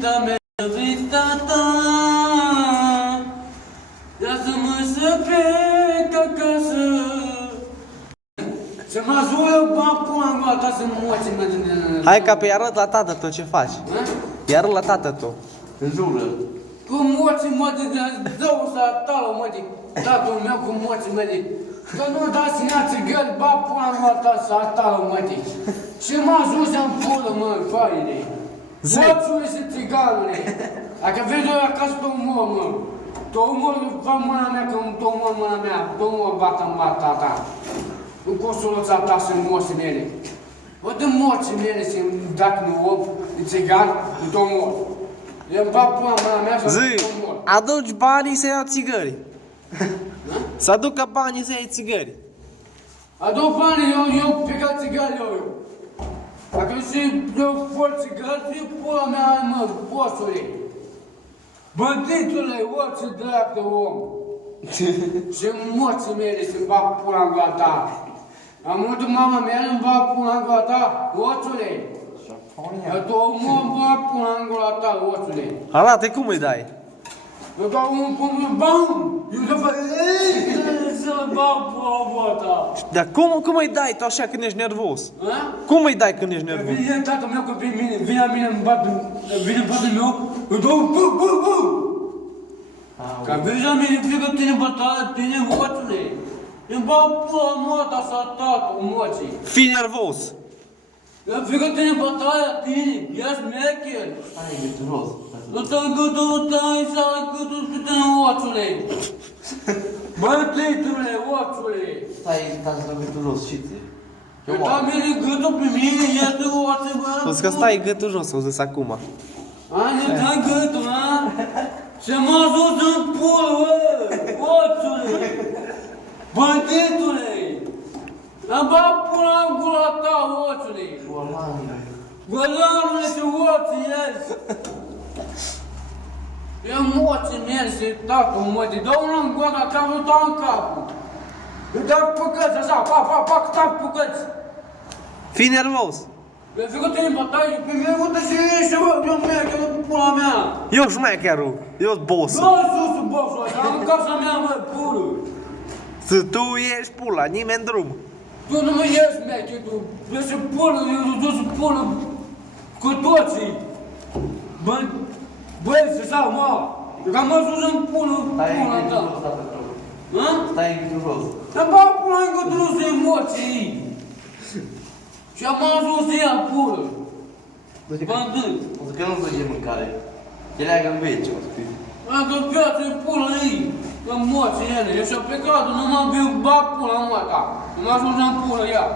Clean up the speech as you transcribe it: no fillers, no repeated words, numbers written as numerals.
iubita mea, iubita ta. Lasă-mă să plec acasă. Să mă ajungă pula în gura ta să moți, mă. Hai ca pe arăt la tată tu ce faci. Iar la tată tu. Înjură. Cu moți, mă, de dău să tală, mă, de tatăl meu cu moți, mă, de. Că nu dați în țigări, ba pula în gura ta să tală, mă, de. Și mă ajunge în pulă, mă, faine. Moțule și țiganule. Dacă vezi eu acasă, te omor, mă. Te omor, va mâna mea, că te omor mâna mea. Te omor, bată-mi bata ta. În cosuluța ta sunt moții mele. Văd în moții mele și dacă nu om, în țigan, te omor. Le-mi bag pula mâna mea și te omor. Aduci banii să iau țigări. Să aducă banii să iei țigări. Aduc banii, eu picat țigari, eu. Dacă și eu for țigari, fie pula mea, mă, bosule. Banditule, orice dreaptă om. Și moții mele să-mi bag pula în gura ta. Am murit mama mea, îmi bag pula în gura ta, oțule. Tu omor, îmi bag pula în gura ta, oțule. Arată cum îi dai? Eu dau un pumn, bam! Eu să fac, să-mi bag pula în gura ta. Dar cum îi dai tu așa când ești nervos? Ha? Cum îi dai când ești nervos? Vine tatăl meu că vine la mine, vine în patul meu, îi dau un bum, bum, bum! Că vezi la mine, frică tine bătaie, tine oțule. Îmi bag pula moata sa tată, moții. Fii nervos. Frică tine bătaie, tine, ești mecher. Hai, gâturos. Nu te-ai gâtul, te-ai să ai gâtul cu tine, oțule. Bătitule, oțule. Stai, stați la gâturos, știți? Eu da mine gâtul pe mine, este oțe, bă. O să că stai gâtul jos, o zis acum. Hai, ne dai gâtul, ha? Și m-a dus în pulă, bă, oțule. Bătitule. Am bag pula în gura ta, oțule. Orlando. Gălanule și oții, ești. Eu moții mele și tatăl mătii, dă una în gura ta, nu dau în capul. Îi dau păcăți, așa, pa, tac păcăți. Fii nervos. Eu zic că tine bătaie, pe mine, uite și ești, eu merg, eu cu pula mea. Eu șmecherul, eu bossul. Nu sus, bossul ăsta, am în casa mea, mă, pulă. Tu ești pula, nimeni drum. Tu nu mă ești mecher, tu ești pulă, eu dus pulă cu toții. Băieți, așa, mă, că am ajuns în pulă Stai, pula ta. gâturos, tată, trebuie. Hă? Stai, gâturos. Am bag pula în gâtul să emoții. Și am ajuns să ia pulă. Bandit. O să că nu se mâncare. Ce leagă în veci, o să fii. Am că piață e pulă ei. Emoții ele. Eu și-am plecat, nu m-am bag pula în moata. Nu m-a ajuns în pulă ea.